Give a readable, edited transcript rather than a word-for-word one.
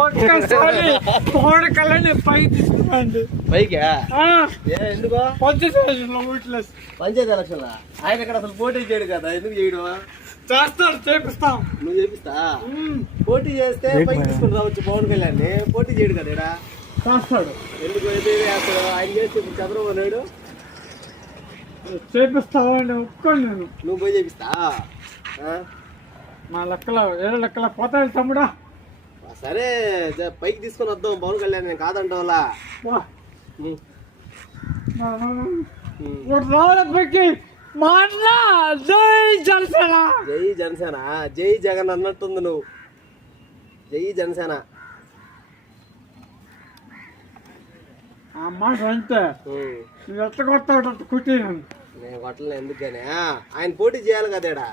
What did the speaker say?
ఒక్కసారి పవన్ కళ్యాణ్ పైకి తీసుకున్నాండి. పైకా ఎందుకో పంచాయతీ ఎలక్షన్ ఆయన ఇక్కడ అసలు పోటీ చేయడు కదా, ఎందుకు చేయడు? చేస్తాడు, చేపిస్తాం. నువ్వు చేపిస్తా? పోటీ చేస్తే పైకి తీసుకుని రావచ్చు పవన్ కళ్యాణ్. పోటీ చేయడు కదా ఇక్కడ. చేస్తాడు. ఎందుకు చేస్తాడు? ఆయన చేస్తే ఇప్పుడు చంద్రబాబు నాయుడు చేపిస్తావండి, ఒప్పుకోండి. నేను నువ్వు పోయి చేపిస్తా? మా లెక్కలో వేరే లెక్కలో పోతాడు తమ్ముడా. సరే పైకి తీసుకొని వద్దాం పవన్ కళ్యాణ్, నేను కాదంటావులా. రావడానికి మా అన్న జై జనసేన. జై జనసేన, జై జగన్ అన్నట్టుంది నువ్వు. జై జనసేన ఆ మాట అంటే నువ్వు ఎట్ట కొట్టాడు కుట్టి. నేను కొట్టలే ఎందుకని, ఆయన పోటీ చేయాలి కదా.